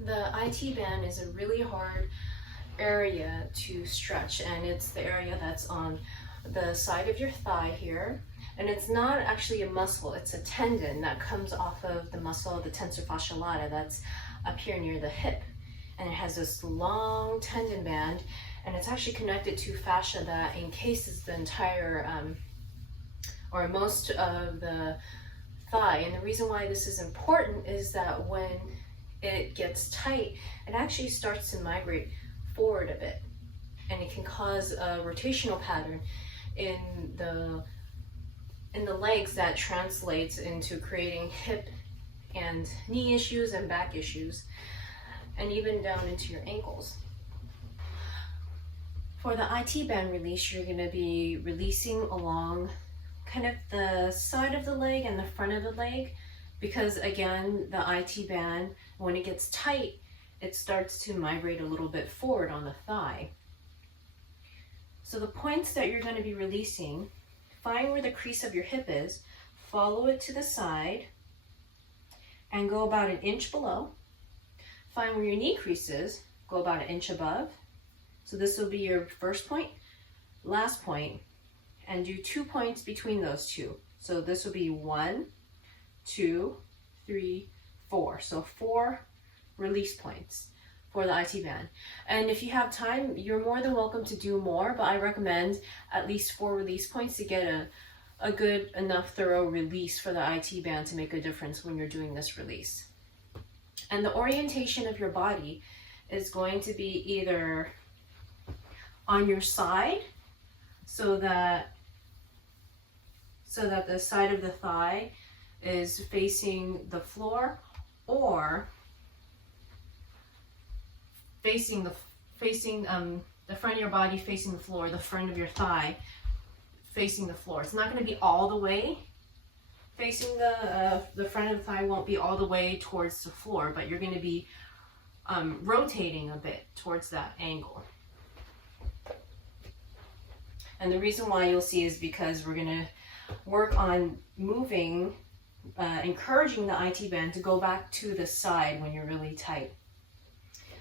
The IT band is a really hard area to stretch, and it's the area that's on the side of your thigh here. And it's not actually a muscle, it's a tendon that comes off of the muscle of the tensor fascia lata that's up here near the hip. And it has this long tendon band, and it's actually connected to fascia that encases the entire or most of the thigh. And the reason why this is important is that when it gets tight, it actually starts to migrate forward a bit, and it can cause a rotational pattern in the legs that translates into creating hip and knee issues and back issues, and even down into your ankles. For the IT band release, you're going to be releasing along kind of the side of the leg and the front of the leg, because again, the IT band, when it gets tight, it starts to migrate a little bit forward on the thigh. So the points that you're going to be releasing, find where the crease of your hip is, follow it to the side, and go about an inch below. Find where your knee crease is, go about an inch above. So this will be your first point, last point, and do 2 points between those two. So this will be 1, 2, 3, 4. So 4 release points for the IT band. And if you have time, you're more than welcome to do more, but I recommend at least 4 release points to get a good enough thorough release for the IT band to make a difference when you're doing this release. And the orientation of your body is going to be either on your side, so that the side of the thigh is facing the floor, or facing the front of your body facing the floor, the front of your thigh facing the floor. It's not going to be all the way facing the front of the thigh, won't be all the way towards the floor, but you're going to be rotating a bit towards that angle. And the reason why you'll see is because we're going to work on moving, encouraging the IT band to go back to the side when you're really tight.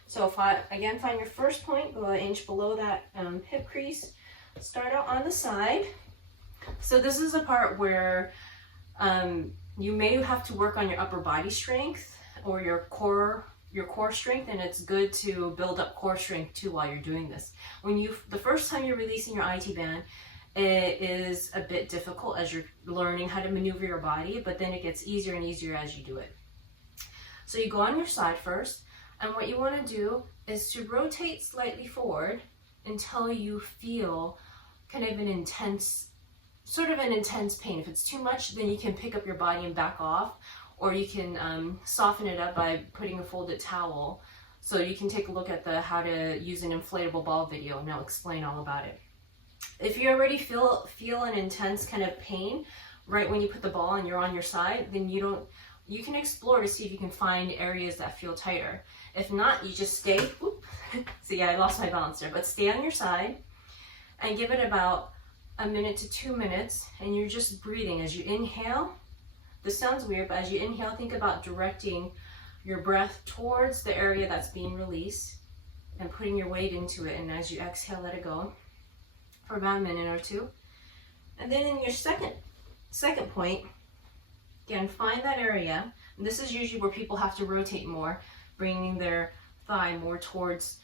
So again, find your first point, go an inch below that hip crease, start out on the side. So this is the part where you may have to work on your upper body strength or your core strength, and it's good to build up core strength too while you're doing this. The first time you're releasing your IT band, it is a bit difficult as you're learning how to maneuver your body, but then it gets easier and easier as you do it. So you go on your side first, and what you want to do is to rotate slightly forward until you feel kind of an intense pain. If it's too much, then you can pick up your body and back off, or you can soften it up by putting a folded towel. So you can take a look at the how to use an inflatable ball video, and I'll explain all about it. If you already feel an intense kind of pain right when you put the ball and you're on your side, then you can explore to see if you can find areas that feel tighter. If not, you just stay. See, I lost my balance there, but stay on your side and give it about 1 minute to 2 minutes, and you're just breathing as you inhale. This sounds weird, but as you inhale, think about directing your breath towards the area that's being released and putting your weight into it. And as you exhale, let it go for about 1 minute or 2. And then in your second point, again, find that area. And this is usually where people have to rotate more, bringing their thigh more towards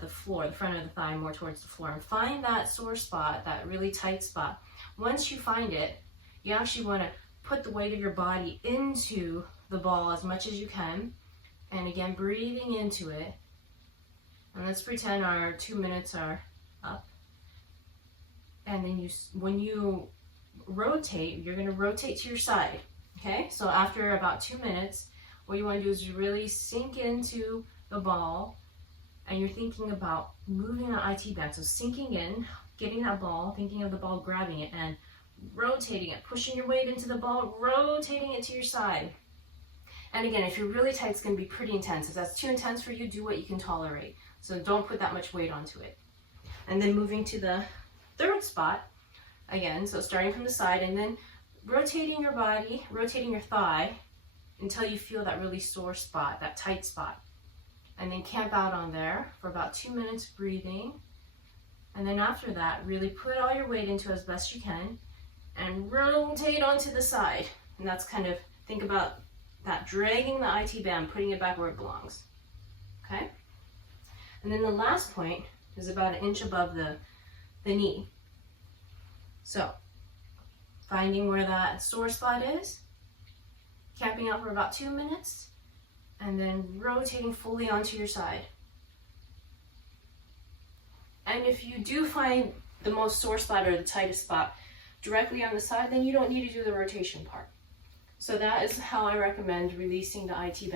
the floor, the front of the thigh more towards the floor. And find that sore spot, that really tight spot. Once you find it, you actually want to put the weight of your body into the ball as much as you can. And again, breathing into it. And let's pretend our 2 minutes are up. And then when you rotate, you're going to rotate to your side. Okay, so after about 2 minutes, what you want to do is really sink into the ball, and you're thinking about moving the IT band. So sinking in, getting that ball, thinking of the ball, grabbing it, and rotating it, pushing your weight into the ball, rotating it to your side. And again, if you're really tight, it's going to be pretty intense. If that's too intense for you, do what you can tolerate. So don't put that much weight onto it. And then moving to the third spot, again, so starting from the side, and then rotating your body, rotating your thigh until you feel that really sore spot, that tight spot. and then camp out on there for about 2 minutes breathing. And then after that, really put all your weight into it as best you can and rotate onto the side. And that's kind of, think about that, dragging the IT band, putting it back where it belongs. Okay? And then the last point is about 1 inch above the knee. So, finding where that sore spot is, camping out for about 2 minutes, and then rotating fully onto your side. And if you do find the most sore spot or the tightest spot directly on the side, then you don't need to do the rotation part. So that is how I recommend releasing the IT band.